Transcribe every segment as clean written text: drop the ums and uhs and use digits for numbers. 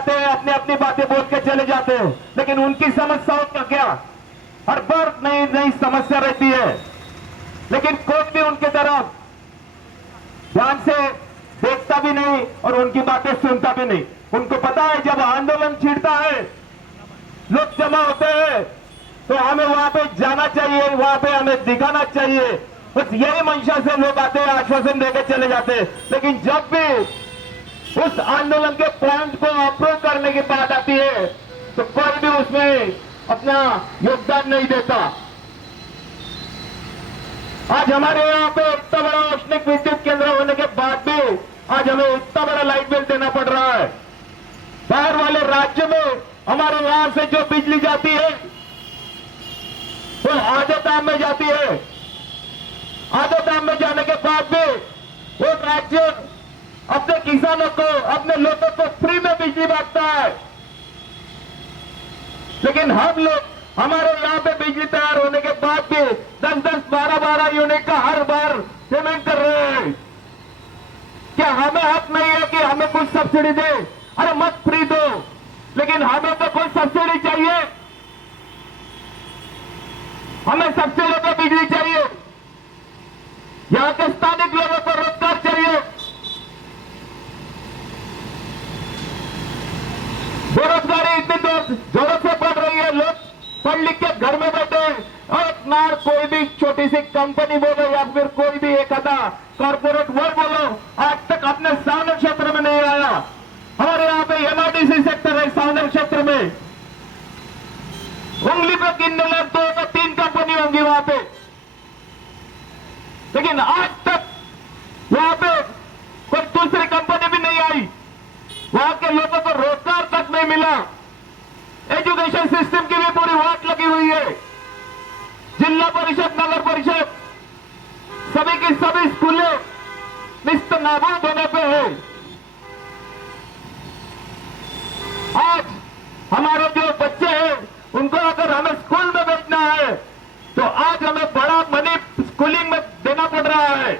आते हैं, अपनी अपनी बातें बोल के चले जाते हैं, लेकिन उनकी समस्याओं का क्या? हर बार नई नई समस्या रहती है, लेकिन कोई भी उनकी तरफ ध्यान से देखता भी नहीं और उनकी बातें सुनता भी नहीं। उनको पता है जब आंदोलन छिड़ता है, लोग जमा होते हैं, तो हमें वहां पे जाना चाहिए, वहां पे हमें दिखाना चाहिए। बस यही मंशा से लोग आते हैं, आश्वासन देकर चले जाते हैं, लेकिन जब भी उस आंदोलन के पॉइंट को अप्रूव करने की बात आती है तो कोई भी उसमें अपना योगदान नहीं देता। आज हमारे यहाँ पे इतना बड़ा औष्णिक विद्युत केंद्र होने के बाद भी आज हमें इतना बड़ा लाइट बिल देना पड़ रहा है। बाहर वाले राज्य में हमारे यहां से जो बिजली जाती है वो आधे दाम में जाती है। आधे दाम में जाने के बाद भी वो राज्य अपने किसानों को, अपने लोगों को फ्री में बिजली बांटता है, लेकिन हम लोग हमारे यहाँ पे बिजली तैयार होने के बाद भी 10-10, 12-12 यूनिट का हर बार पेमेंट कर रहे हैं। क्या हमें हक नहीं है कि हमें कुछ सब्सिडी दे? अरे मत फ्री दो, लेकिन हमें तो कोई सब्सिडी चाहिए। हमें सबसे ज्यादा बिजली चाहिए, यहां के स्थानिक लोगों को रोजगार चाहिए। बेरोजगारी इतनी जोरों से बढ़ रही है, लोग पढ़ लिख के घर में बैठे हैं और ना कोई भी छोटी सी कंपनी बोलो या फिर कोई भी एक आधा कॉर्पोरेट वर्ल्ड बोलो आज तक अपने सावनर क्षेत्र में नहीं आया। हमारे यहाँ पे एमआईडीसी सेक्टर है, सावनर क्षेत्र में उंगली पे गिनने लग 2 या 3 कंपनी होंगी वहां पे, लेकिन आज तक वहां पे कोई दूसरी कंपनी भी नहीं आई। वहां के लोगों को रोजगार तक नहीं मिला। एजुकेशन सिस्टम की भी पूरी वाट लगी हुई है। जिला परिषद, नगर परिषद, सभी की सभी स्कूलें निस्त नाबूद होने पे है। आज हमारे जो बच्चे हैं उनको अगर हमें स्कूल में भेजना है तो आज हमें बड़ा मनी स्कूलिंग में देना पड़ रहा है।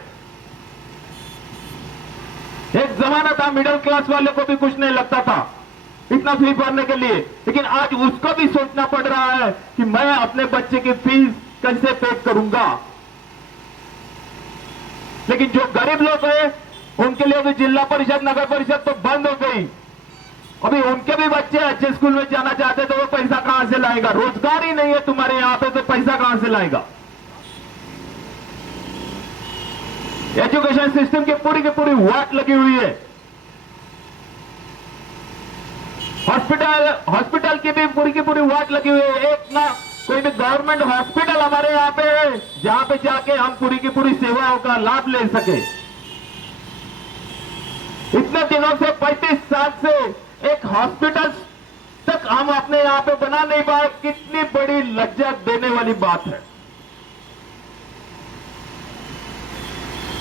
एक जमाना था मिडिल क्लास वाले को भी कुछ नहीं लगता था इतना फी भरने के लिए, लेकिन आज उसको भी सोचना पड़ रहा है कि मैं अपने बच्चे की फीस कैसे पे करूंगा। लेकिन जो गरीब लोग हैं उनके लिए भी जिला परिषद, नगर परिषद तो बंद हो गई। अभी उनके भी बच्चे अच्छे स्कूल में जाना चाहते तो वो पैसा कहां से लाएगा? रोजगार ही नहीं है तुम्हारे यहां पे तो पैसा कहां से लाएगा? एजुकेशन सिस्टम की पूरी वाट लगी हुई है। हॉस्पिटल की भी पूरी वाट लगी हुई है। एक ना कोई भी गवर्नमेंट हॉस्पिटल हमारे यहाँ पे है जहां पे जाके हम पूरी की पूरी सेवाओं का लाभ ले सके। इतने दिनों से 35 साल से एक हॉस्पिटल तक हम अपने यहां पे बना नहीं पाए, कितनी बड़ी लज्जा देने वाली बात है।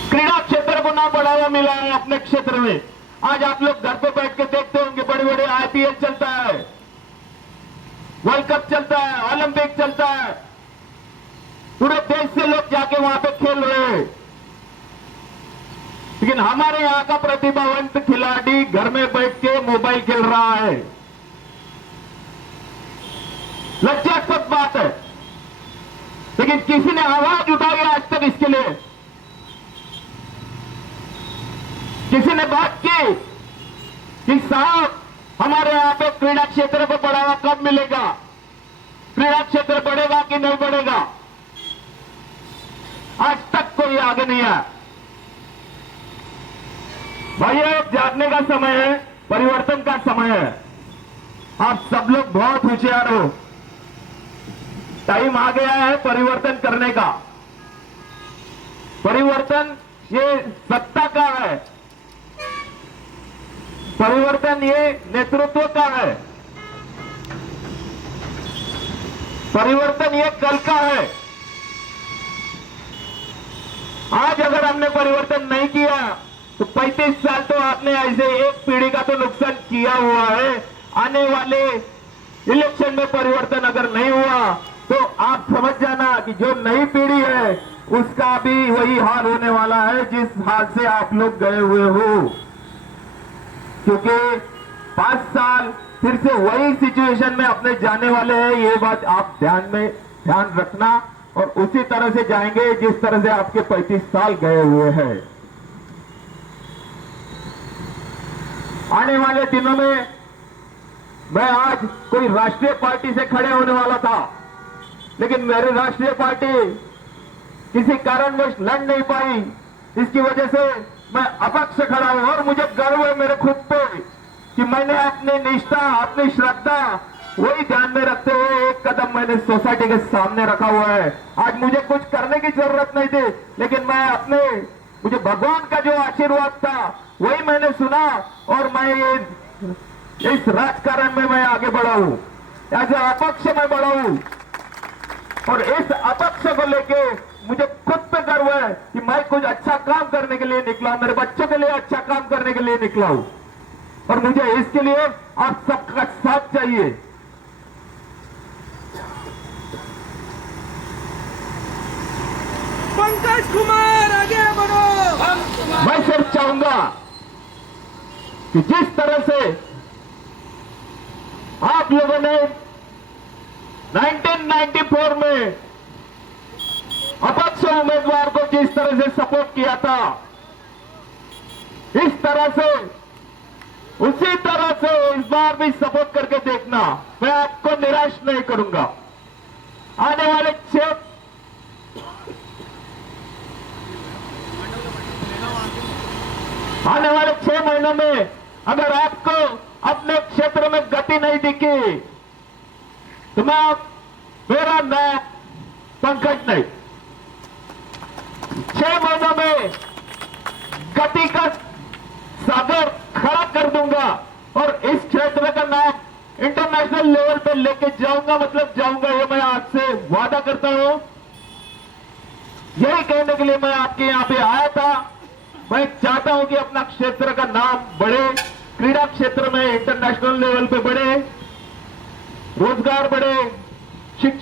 क्रीड़ा क्षेत्र को ना बढ़ावा मिला है अपने क्षेत्र में। आज आप लोग घर पे बैठ के देखते होंगे, बड़े बड़े आईपीएल चलता है, वर्ल्ड कप चलता है, ओलंपिक चलता है, पूरे देश से लोग जाके वहां पे खेल रहे हैं, लेकिन हमारे यहां का प्रतिभावंत खिलाड़ी घर में बैठ के मोबाइल खेल रहा है। लज्जास्पद बात है, लेकिन किसी ने आवाज उठाई आज तक इसके लिए? किसी ने बात की कि साहब हमारे यहां पे क्रीड़ा क्षेत्र को बढ़ावा कब मिलेगा? क्रीड़ा क्षेत्र बढ़ेगा कि नहीं बढ़ेगा? आज तक कोई आगे नहीं आया। भाई अब जागने का समय है, परिवर्तन का समय है। आप सब लोग बहुत होशियार हो, टाइम आ गया है परिवर्तन करने का। परिवर्तन ये सत्ता का है, परिवर्तन ये नेतृत्व का है, परिवर्तन ये कल का है। आज अगर हमने परिवर्तन नहीं किया तो 35 साल तो आपने ऐसे एक पीढ़ी का तो नुकसान किया हुआ है। आने वाले इलेक्शन में परिवर्तन अगर नहीं हुआ तो आप समझ जाना कि जो नई पीढ़ी है उसका भी वही हाल होने वाला है जिस हाल से आप लोग गए हुए हो। क्योंकि 5 साल साल फिर से वही सिचुएशन में अपने जाने वाले हैं, ये बात आप ध्यान रखना, और उसी तरह से जाएंगे जिस तरह से आपके 35 साल गए हुए हैं। आने वाले दिनों में मैं आज कोई राष्ट्रीय पार्टी से खड़े होने वाला था, लेकिन मेरी राष्ट्रीय पार्टी किसी कारणवश लड़ नहीं पाई, इसकी वजह से मैं अपक्ष खड़ा हूं। और मुझे गर्व है मेरे खुद पे कि मैंने अपनी निष्ठा, अपनी श्रद्धा वही ध्यान में रखते हुए एक कदम मैंने सोसाइटी के सामने रखा हुआ है। आज मुझे कुछ करने की जरूरत नहीं थी, लेकिन मैं मुझे भगवान का जो आशीर्वाद था वही मैंने सुना, और मैं इस राजकारण में मैं आगे बढ़ा हूं, ऐसे अपक्ष में बढ़ा हूं। और इस अपक्ष को लेके मुझे खुद पे गर्व है कि मैं कुछ अच्छा काम करने के लिए निकला हूं, मेरे बच्चों के लिए अच्छा काम करने के लिए निकला हूं, और मुझे इसके लिए आप सबका साथ चाहिए। पंकज कुमार आगे बढ़ो। मैं सिर्फ चाहूंगा कि जिस तरह से आप लोगों ने 1994 में अपक्ष उम्मीदवार को जिस तरह से सपोर्ट किया था, इस तरह से उसी तरह से इस बार भी सपोर्ट करके देखना। मैं आपको निराश नहीं करूंगा। आने वाले 6 महीनों में अगर आपको अपने क्षेत्र में गति नहीं दिखी तो मेरा नाम पंकज नहीं, 6 महीनों में गति का सागर खड़ा कर दूंगा, और इस क्षेत्र का नाम इंटरनेशनल लेवल पे लेके जाऊंगा, मतलब जाऊंगा, ये मैं आज से वादा करता हूं। यही कहने के लिए मैं आपके यहां पे आया था। मैं चाहता हूं कि अपना क्षेत्र का नाम बढ़े, क्रीड़ा क्षेत्र में इंटरनेशनल लेवल पे बढ़े, रोजगार बढ़े, शिक्षा